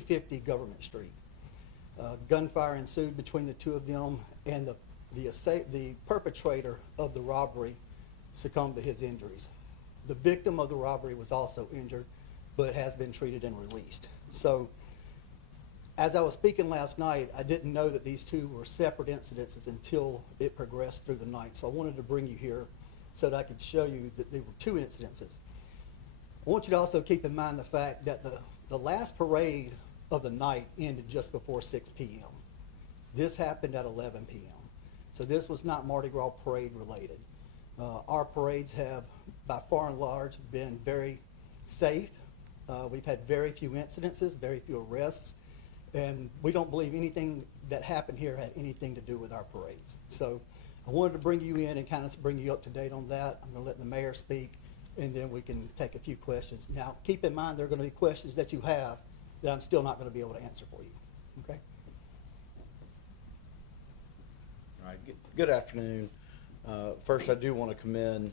250 Government Street. Gunfire ensued between the two of them, and the perpetrator of the robbery succumbed to his injuries. The victim of the robbery was also injured, but has been treated and released. So, as I was speaking last night, I didn't know that these two were separate incidences until it progressed through the night. So I wanted to bring you here so that I could show you that there were two incidences. I want you to also keep in mind the fact that the last parade of the night ended just before 6 p.m. This happened at 11 p.m. So this was not Mardi Gras parade related. Our parades have, by far and large, been very safe. We've had very few incidences, very few arrests, and we don't believe anything that happened here had anything to do with our parades. So I wanted to bring you in and kind of bring you up to date on that. I'm going to let the mayor speak, and then we can take a few questions. Now, keep in mind there are going to be questions that you have that I'm still not going to be able to answer for you. Okay? All right. Good afternoon. First, I do want to commend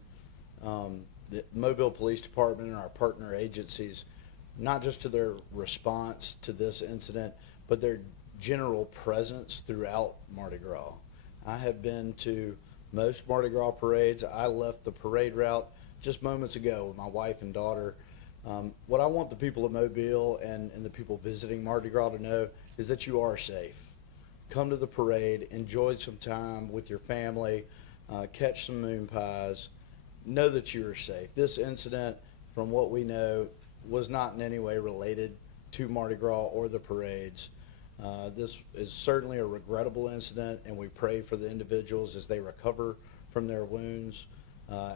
the Mobile Police Department and our partner agencies, not just to their response to this incident, but their general presence throughout Mardi Gras. I have been to most Mardi Gras parades. I left the parade route just moments ago with my wife and daughter. What I want the people of Mobile and the people visiting Mardi Gras to know is that you are safe. Come to the parade, enjoy some time with your family, catch some moon pies, know that you are safe. This incident, from what we know, was not in any way related to Mardi Gras or the parades. This is certainly a regrettable incident, and we pray for the individuals as they recover from their wounds.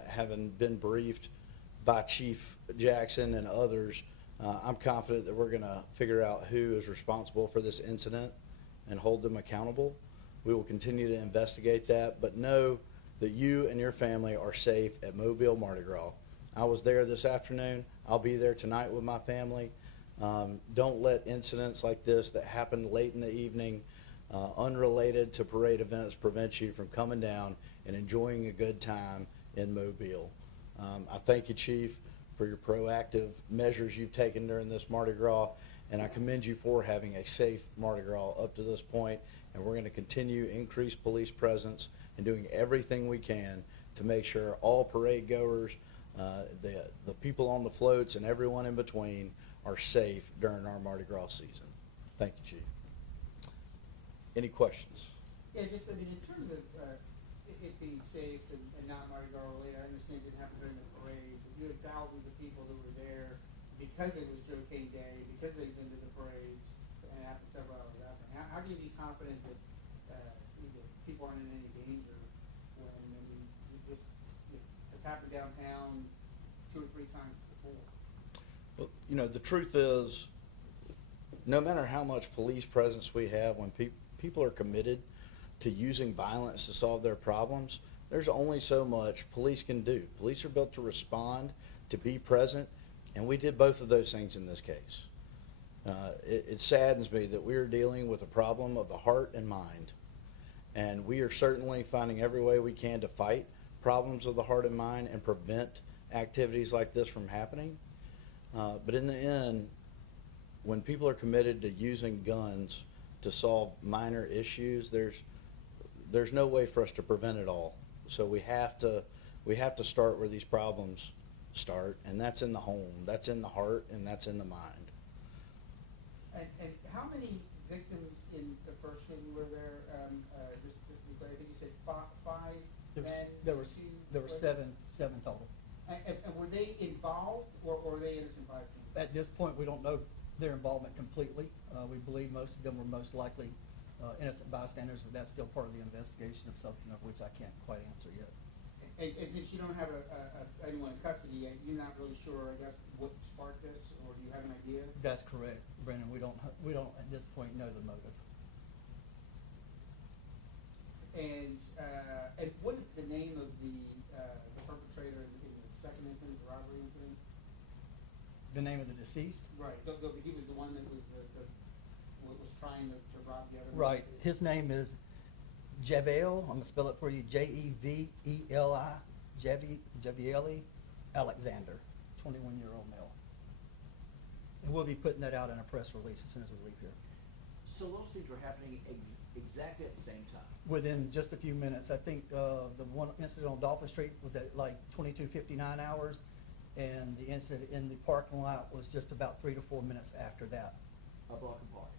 Having been briefed by Chief Jackson and others, I'm confident that we're going to figure out who is responsible for this incident and hold them accountable. We will continue to investigate that, but know that you and your family are safe at Mobile Mardi Gras. I was there this afternoon. I'll be there tonight with my family. Don't let incidents like this that happen late in the evening, unrelated to parade events, prevent you from coming down and enjoying a good time in Mobile. I thank you, Chief, for your proactive measures you've taken during this Mardi Gras, and I commend you for having a safe Mardi Gras up to this point, and we're going to continue increased police presence and doing everything we can to make sure all parade goers, the people on the floats and everyone in between are safe during our Mardi Gras season. Thank you, Chief. Any questions? Yeah, just, I mean, in terms of it being safe and not Mardi Gras related, I understand it didn't happen during the parade, but you had thousands of people who were there because it was Joe King Day, because they've been to the parades, and it happened several hours after. How can you be confident that people aren't in any danger when, I mean, this has happened downtown 2 or 3 times before? Well, you know, the truth is, no matter how much police presence we have, when people are committed to using violence to solve their problems, there's only so much police can do. Police are built to respond, to be present, and we did both of those things in this case. It saddens me that we are dealing with a problem of the heart and mind, and we are certainly finding every way we can to fight problems of the heart and mind and prevent activities like this from happening. But in the end, when people are committed to using guns to solve minor issues, there's no way for us to prevent it all. So we have to start where these problems start, and that's in the home, that's in the heart, and that's in the mind. And how many victims in the first year you were there? I think you said five men. There were seven total. And were they involved, or were they innocent bystanders? At this point, we don't know their involvement completely. We believe most of them were most likely innocent bystanders, but that's still part of the investigation of something of which I can't quite answer yet. And since you don't have anyone in custody yet, you're not really sure, I guess, what sparked this, or do you have an idea? That's correct, Brendan. We don't at this point know the motive. And what is the name of the perpetrator in the second incident, the robbery incident? The name of the deceased? Right. He was the one that was was trying to rob the other. Right. His name is Javeli. I'm gonna spell it for you. Jeveli. Javeli Alexander, 21-year-old male. And we'll be putting that out in a press release as soon as we leave here. So those things were happening exactly at the same time? Within just a few minutes. I think the one incident on Dolphin Street was at like 22:59 hours, and the incident in the parking lot was just about 3 to 4 minutes after that. A block apart?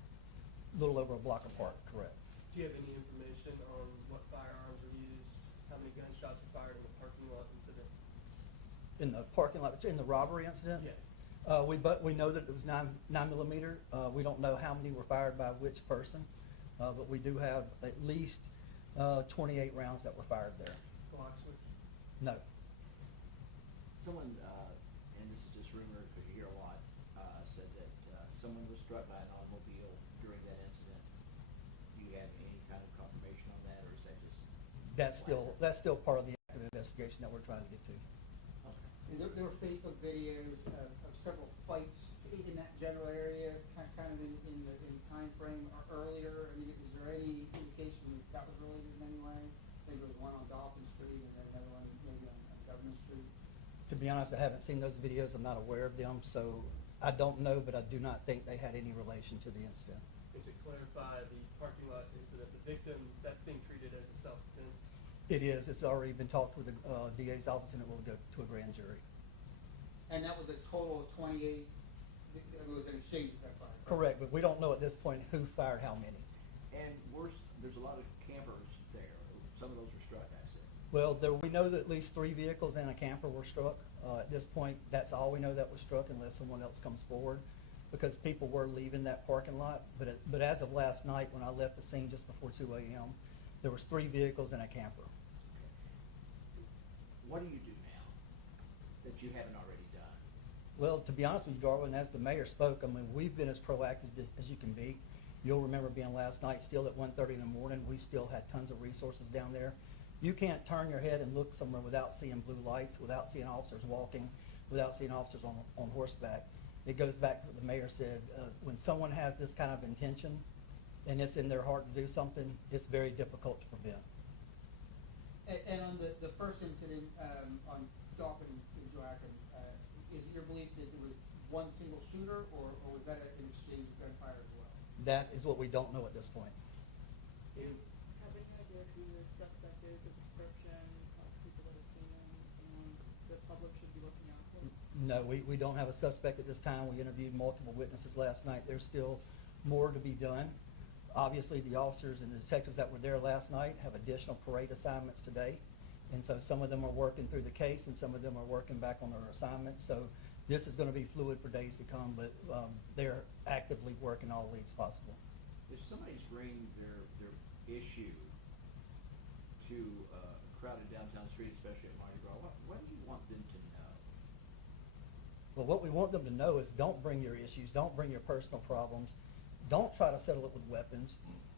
A little over a block apart, correct. Do you have any information on what firearms were used, how many gunshots were fired in the parking lot incident? In the parking lot, in the robbery incident? Yeah. We know that it was 9mm. We don't know how many were fired by which person, but we do have at least 28 rounds that were fired there. Block switch? No. Someone, and this is just rumor, because you hear a lot, said that someone was struck by an automobile during that incident. Do you have any kind of confirmation on that, or is that just? That's still part of the active investigation that we're trying to get to. Okay. And there were Facebook videos of several fights in that general area, kind of in the time frame or earlier. I mean, is there any indication that was related in any way? I think there was one on Dolphin Street and then another one maybe on Government Street. To be honest, I haven't seen those videos. I'm not aware of them, so I don't know, but I do not think they had any relation to the incident. And to clarify, the parking lot incident, the victim, that's being treated as a self-defense? It is. It's already been talked with the DA's office, and it will go to a grand jury. And that was a total of 28, it was an exchange of that fire. Correct, but we don't know at this point who fired how many. And there's a lot of campers there. Some of those were struck, I said. Well, we know that at least 3 vehicles and a camper were struck. At this point, that's all we know that was struck unless someone else comes forward, because people were leaving that parking lot. But as of last night, when I left the scene just before 2 a.m., there was 3 vehicles and a camper. What do you do now that you haven't already done? Well, to be honest with you, Darwin, as the mayor spoke, I mean, we've been as proactive as you can be. You'll remember being last night still at 1:30 in the morning. We still had tons of resources down there. You can't turn your head and look somewhere without seeing blue lights, without seeing officers walking, without seeing officers on horseback. It goes back to what the mayor said. When someone has this kind of intention and it's in their heart to do something, it's very difficult to prevent. And on the first incident on Dolphin and Joachim, is it your belief that it was one single shooter, or was that an exchange of gunfire as well? That is what we don't know at this point. And Have any idea who the suspect is, the description, people that have seen him, and the public should be looking out for? No, we don't have a suspect at this time. We interviewed multiple witnesses last night. There's still more to be done. Obviously, the officers and the detectives that were there last night have additional parade assignments today. And so some of them are working through the case and some of them are working back on their assignments. So this is going to be fluid for days to come, but they're actively working all leads possible. If somebody's bringing their issue to a crowded downtown street, especially at Mardi Gras, what do you want them to know? Well, what we want them to know is don't bring your issues, don't bring your personal problems, don't try to settle it with weapons.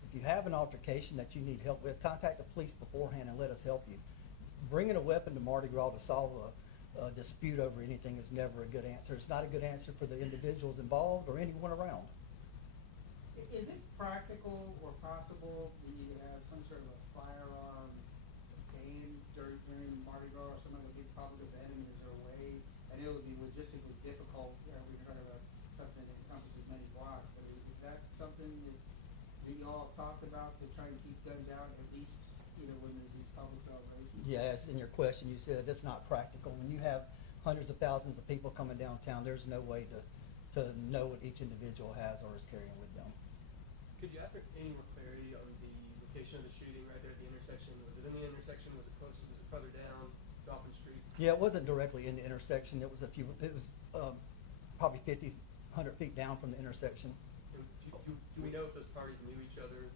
If you have an altercation that you need help with, contact the police beforehand and let us help you. Bringing a weapon to Mardi Gras to solve a dispute over anything is never a good answer. It's not a good answer for the individuals involved or anyone around. Is it practical or possible that you could have some sort of a firearm ban during Mardi Gras or some other big public event? I mean, is there a way? I know it would be logistically difficult, we're talking about something that encompasses many blocks, but is that something that you all have talked about, to try and keep guns out, at least, when there's these public celebrations? Yes, in your question, you said it's not practical. When you have hundreds of thousands of people coming downtown, there's no way to know what each individual has or is carrying with them. could you offer any more clarity on the location of the shooting right there at the intersection? Was it in the intersection? Was it close? Was it further down Dolphin Street? Yeah, it wasn't directly in the intersection. It was probably 50, 100 feet down from the intersection. And do we know if those parties knew each other?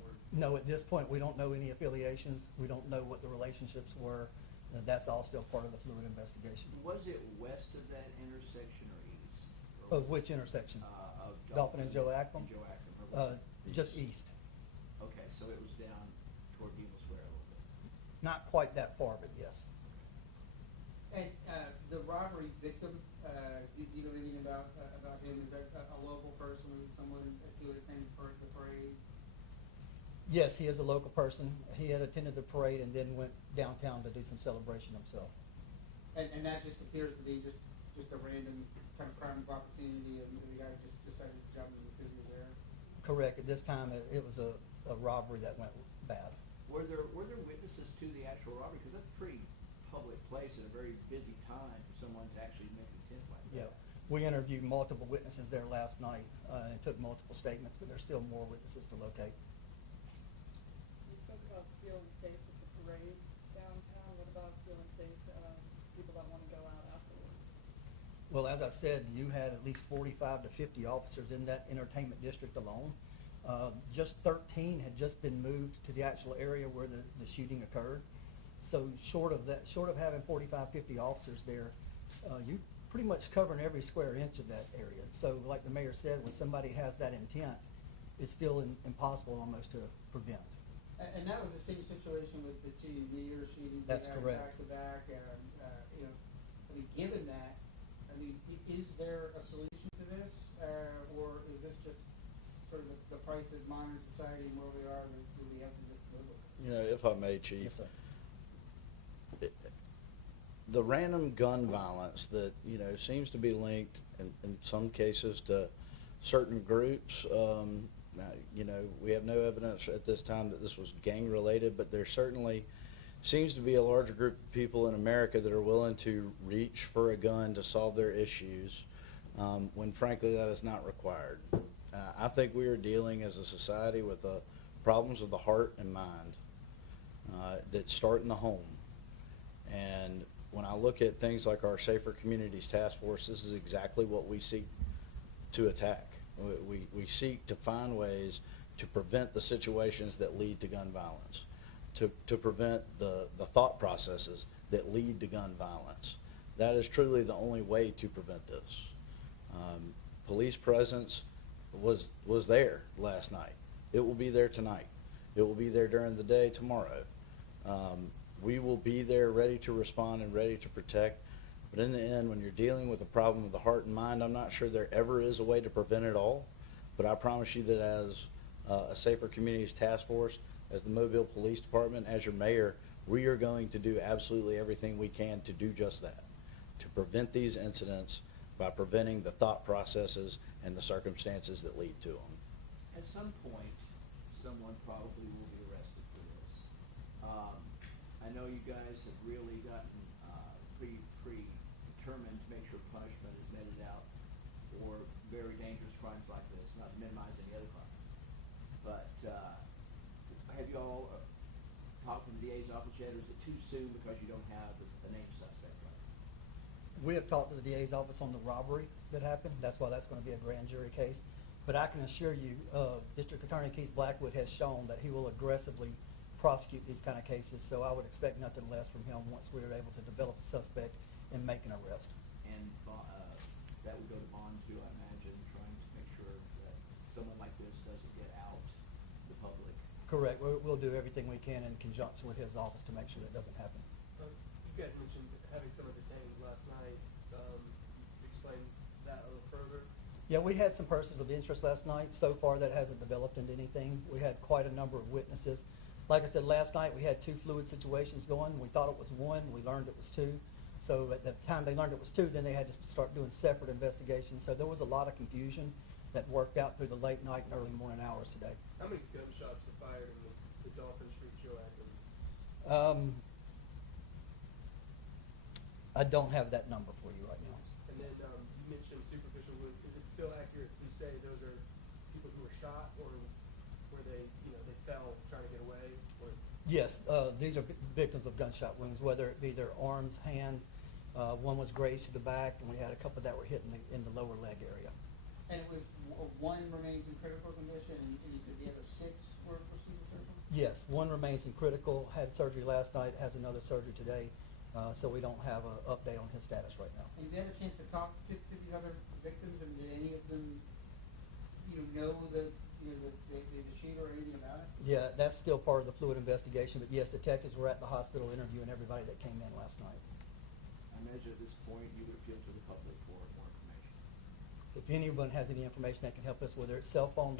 Or No, at this point, we don't know any affiliations. We don't know what the relationships were. That's all still part of the fluid investigation. Was it west of that intersection or east? Of which intersection? Of Dolphin and Joachim? And Joachim. Just east. Okay, so it was down toward Demo Square a little bit. Not quite that far, but yes. And the robbery victim, do you know anything about him? Is that a local person, someone who would attend the parade? Yes, he is a local person. He had attended the parade and then went downtown to do some celebration himself. And that just appears to be just just a random kind of crime of opportunity and the guy just decided to jump in because he was there? Correct. At this time, it was a robbery that went bad. Were there witnesses to the actual robbery? Because that's a pretty public place at a very busy time for someone to actually make an attempt like that. Yeah. We interviewed multiple witnesses there last night and took multiple statements, but there's still more witnesses to locate. You spoke about feeling safe with the parades downtown. What about feeling safe, people that want to go out afterwards? Well, as I said, you had at least 45 to 50 officers in that entertainment district alone. Just 13 had just been moved to the actual area where the shooting occurred. So short of having 45, 50 officers there, you pretty much covering every square inch of that area. So like the mayor said, when somebody has that intent, it's still impossible almost to prevent. And that was the same situation with the two New Year's shootings. That's correct. Back to back, you know, I mean, given that, I mean, is there a solution to this, or is this just sort of the price of modern society and where we are, that we have to just live with it? You know, if I may, Chief. Yes, sir. The random gun violence that, you know, seems to be linked in some cases to certain groups, you know, we have no evidence at this time that this was gang related, but there certainly seems to be a larger group of people in America that are willing to reach for a gun to solve their issues, when frankly that is not required. I think we are dealing as a society with problems of the heart and mind that start in the home. And when I look at things like our Safer Communities Task Force, this is exactly what we seek to attack. We seek to find ways to prevent the situations that lead to gun violence, to prevent the thought processes that lead to gun violence. That is truly the only way to prevent this. Police presence was there last night. It will be there tonight. It will be there during the day tomorrow. We will be there ready to respond and ready to protect. But in the end, when you're dealing with a problem of the heart and mind, I'm not sure there ever is a way to prevent it all. But I promise you that as a Safer Communities Task Force, as the Mobile Police Department, as your mayor, we are going to do absolutely everything we can to do just that, to prevent these incidents by preventing the thought processes and the circumstances that lead to them. At some point, someone probably will be arrested for this. I know you guys have really gotten pretty determined to make sure punishment is meted out for very dangerous crimes like this, not to minimize any other crime. But have you all talked to the DA's office yet, or is it too soon because you don't have a named suspect right now? We have talked to the DA's office on the robbery that happened. That's why that's going to be a grand jury case. But I can assure you, District Attorney Keith Blackwood has shown that he will aggressively prosecute these kind of cases. So I would expect nothing less from him once we are able to develop a suspect and make an arrest. And that would go to bond too, I imagine, trying to make sure that someone like this doesn't get out to the public. Correct. We'll do everything we can in conjunction with his office to make sure that doesn't happen. You guys mentioned having someone detained last night. Explain that a little further. Yeah, we had some persons of interest last night. So far, that hasn't developed into anything. We had quite a number of witnesses. Like I said, last night we had two fluid situations going. We thought it was one. We learned it was two. So at the time they learned it was two, then they had to start doing separate investigations. So there was a lot of confusion that worked out through the late night and early morning hours today. How many gunshots were fired in the Dolphin Street Joachim? I don't have that number for you right now. And then you mentioned superficial wounds. Is it still accurate to say those are people who were shot, or were they, they fell trying to get away? Or? Yes, these are victims of gunshot wounds, whether it be their arms, hands. One was grazed to the back, and we had a couple that were hit in the lower leg area. And it was one remains in critical condition, and you said the other 6 were superficial? Yes, one remains in critical, had surgery last night, has another surgery today, so we don't have an update on his status right now. And did you have a chance to talk to these other victims, and did any of them, know the shooter or anything about it? Yeah, that's still part of the fluid investigation, but yes, detectives were at the hospital interviewing everybody that came in last night. I imagine at this point you would appeal to the public for more information. If anyone has any information that can help us, whether it's cell phone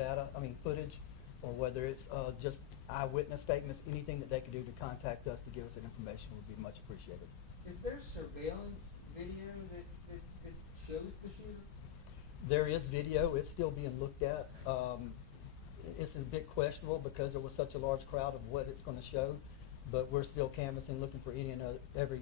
footage, or whether it's just eyewitness statements, anything that they can do to contact us to give us that information would be much appreciated. Is there surveillance video that shows the shooter? There is video, it's still being looked at. It's a bit questionable because there was such a large crowd of what it's gonna show, but we're still canvassing, looking for any and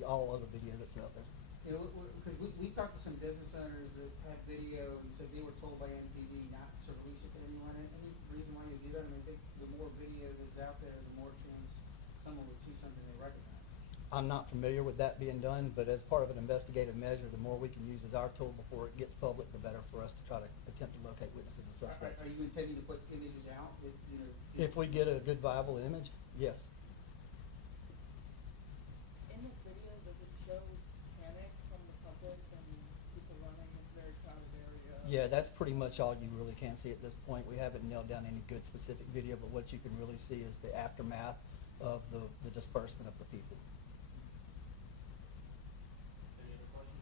all other video that's out there. You know, because we talked to some business owners that had video and said they were told by NPD not to release it to anyone. Any reason why you do that? I mean, I think the more video that's out there, the more chance someone would see something they recognize. I'm not familiar with that being done, but as part of an investigative measure, the more we can use as our tool before it gets public, the better for us to try to attempt to locate witnesses and suspects. Are you intending to put images out if, you know? If we get a good viable image, yes. In this video, does it show panic from the public and people running? It's a very crowded area. Yeah, that's pretty much all you really can see at this point. We haven't nailed down any good specific video, but what you can really see is the aftermath of the disbursement of the people. Any other questions?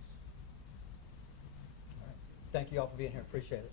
All right. Thank you all for being here. Appreciate it.